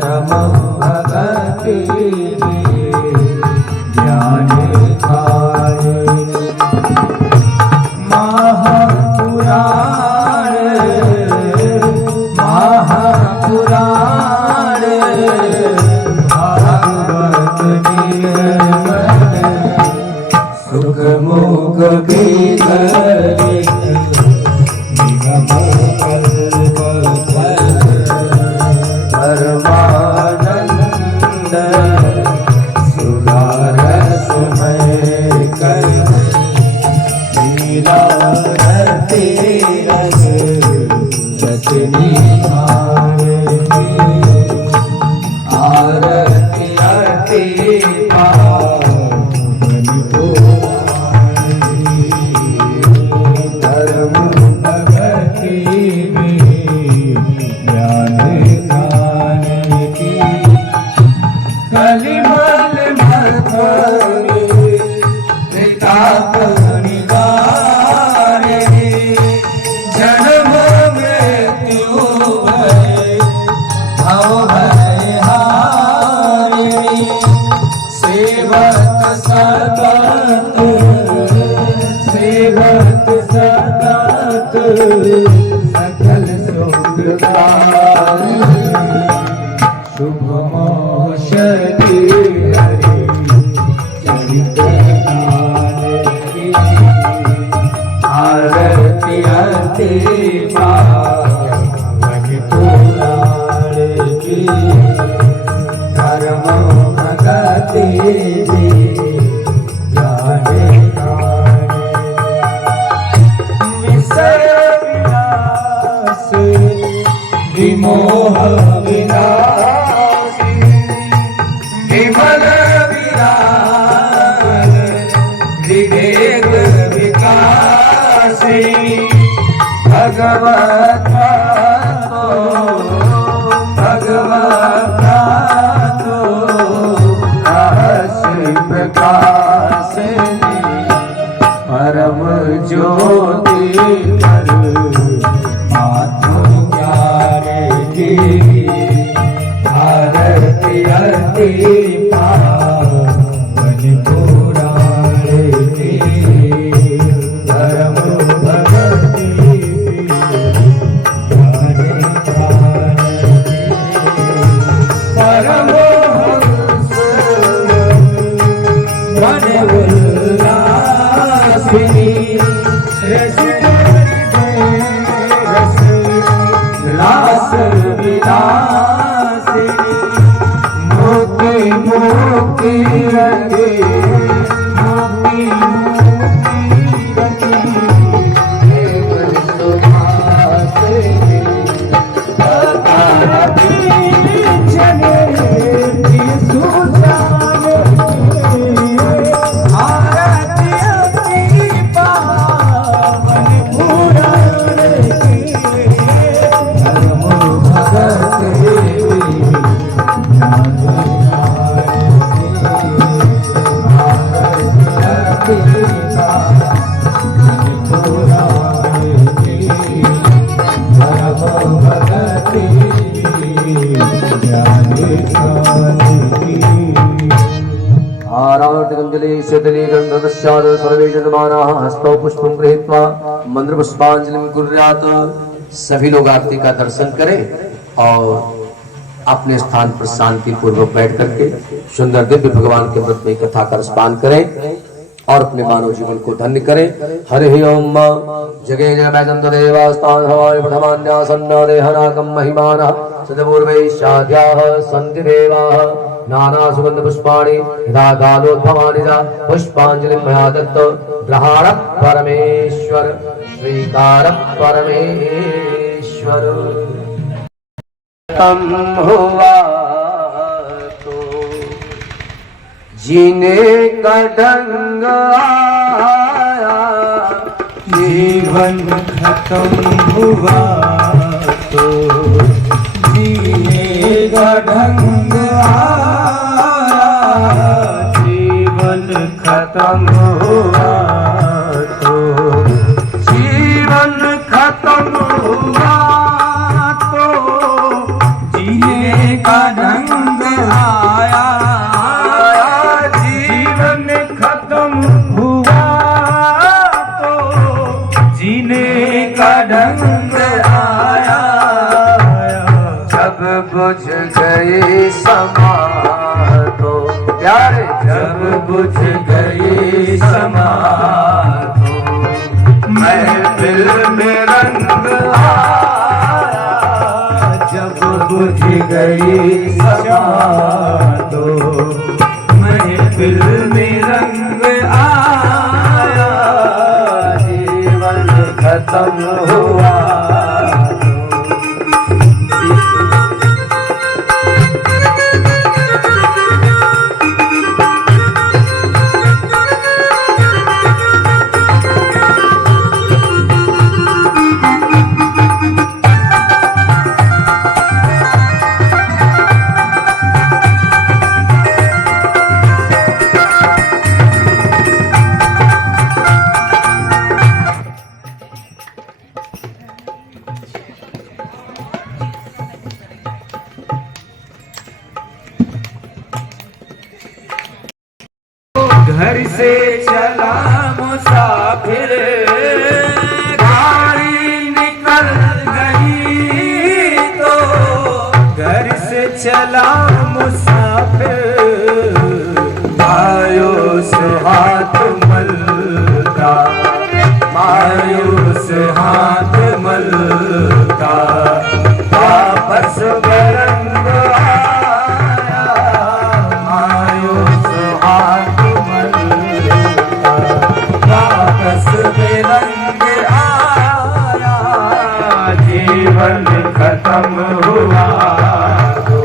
धर्म भगति ज्ञान खाए महापुराण महापुराण भागवत निर्मल सुख मुख की धर्मानंद सुधारस में कर लीला रति रस रचनी आरती आरती पावन पुराणी धर्म भगति में ज्ञान ज्ञान की कलिमल मथुरे त्रिताप निवारे जन्म मृत्यु भय भव भय हारिणी सेवक सतत सकल सुखदाई शुभ मोषधि हरि चरित गान की आरती आरती पावन पुराण की धर्म भगति ज्ञान विषय विनाश विमोह विनाशी विमल विराग विवेक विकासी भगवत रहस्य प्रकाश परम ज्योति आरती आरती पावन पुराण की धर्म भगति ज्ञान ज्ञान परम हंस मन उल्लासिनी रस विलासिनी मोती मोती रंगे मोती मोती रंगे केवल सुहासिनी आरती जने सुजाने आरती आरती पावन पुराण की धर्म भगति हस्तौ पुष्पं गृहीत्वा मंत्र पुष्पांजलिं कुर्यात्। सभी लोग आरती का दर्शन करें और अपने स्थान पर शांति पूर्वक बैठ करके सुंदर दिव्य भगवान के व्रत में कथा का स्पान करें और अपने मानव जीवन को धन्य करें। हरि ओम जगे जय वैजंत देवास्तान हवाय प्रथमान्यासन्न देहनाकं महिमानः सदपूर्वैश्चाद्याः सन्ति देवाः नाना सुगंध पुष्पाणि यथा कालोद्भवानि च पुष्पांजलिं मया दत्त ग्रहाण परमेश्वर स्वीकार परमेश्वर। तम हुआ तो जीने का ढंग आया, जीवन खत्म हुआ तो जीने का ढंग आया, जीवन खत्म हुआ तो जीवन खत्म हुआ तो जीने का ढंग आया, जीवन खत्म हुआ तो जीने का ढंग आया। जब बुझ गई समा तो प्यारे, जब बुझ गई समा तो महफिल में रंग आया। जब बुझ गई समा तो महफिल में रंग आया। जीवन खत्म हुआ घर से चला मुसाफिर, गाड़ी निकल गई तो घर से चला मुसाफिर। मायूस हाथ मलका, मायूस हाथ मलका, वापस बेरंग आया। मायूस हाथ मलका, वापस बेरंग आया। जीवन खत्म हुआ तो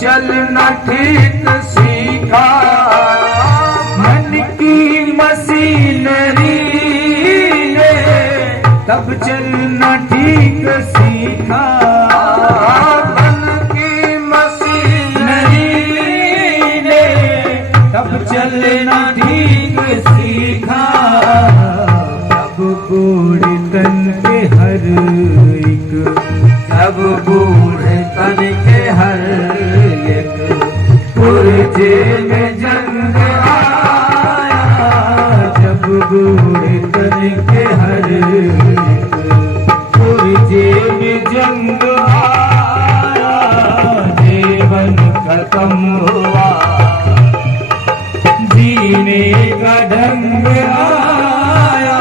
चलना ठीक सीखा। मन की मशीनरी ने तब चलना ठीक सीखा। मन की मशीनरी ने तब चलना ठीक सीखा। अब बूढ़े तन के हर एक, अब बूढ़े तन के हर पुरजे में जंग आया। जब बूढ़े तन के हर पुरजे में जंग आया। जीवन खत्म हुआ, जीने का ढंग आया।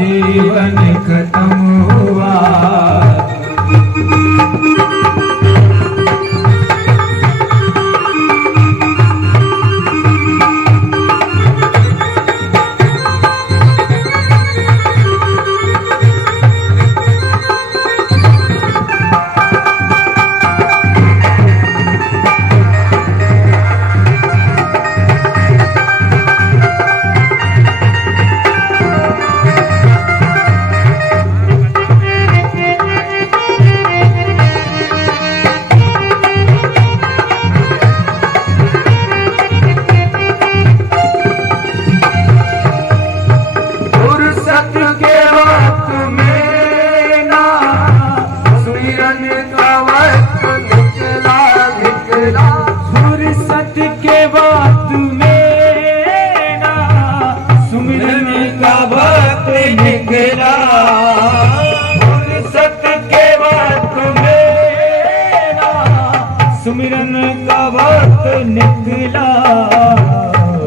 जीवन खत्म हुआ सुमिरन का वक्त निकला।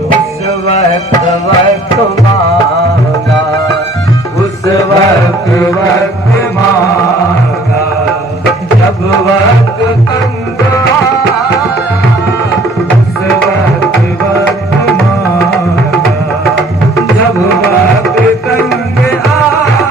उस वक्त मांगा, उस वक्त मांगा, जब वक्त तंग आया। उस वक्त मांगा, जब वक्त तंग आया।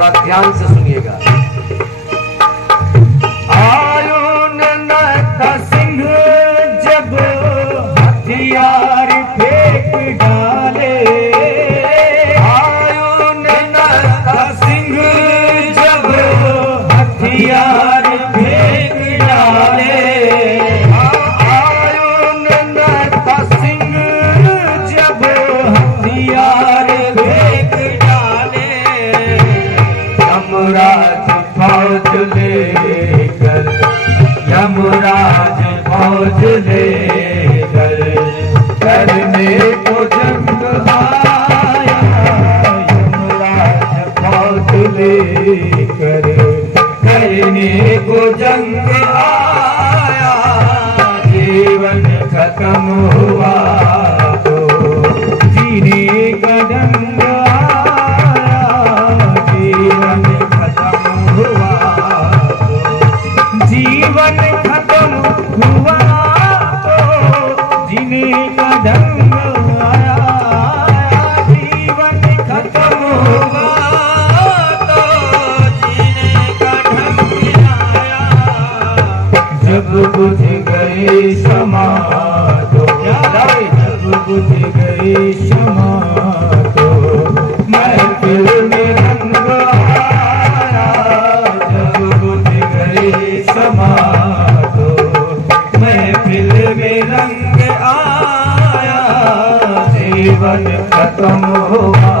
थोड़ा ध्यान से सुनिएगा। आयुन नता सिंह जब हथियार फेंक डाले, आयुन नता सिंह जब हथियार फेंक डाले, आयुन नता सिंह जब हथियार फेंक डाले, यमराज फौज लेकर, यमराज फौज लेकर करने को जंग आया, यमराज फौज लेकर करने को जंग आया, जीवन खत्म हुआ तो जीने का ढंग आया, जीवन खत्म हुआ तो जीवन खत्म हुआ तो जीने का ढंग आया, जीवन खत्म हुआ तो जीने का ढंग आया, जब बुझ गए क्षमा तो जब बुझ गए क्षमा तो महफिल में रंग आया, जब बुझ गए क्षमा तो महफिल में रंग आया, जीवन खत्म हुआ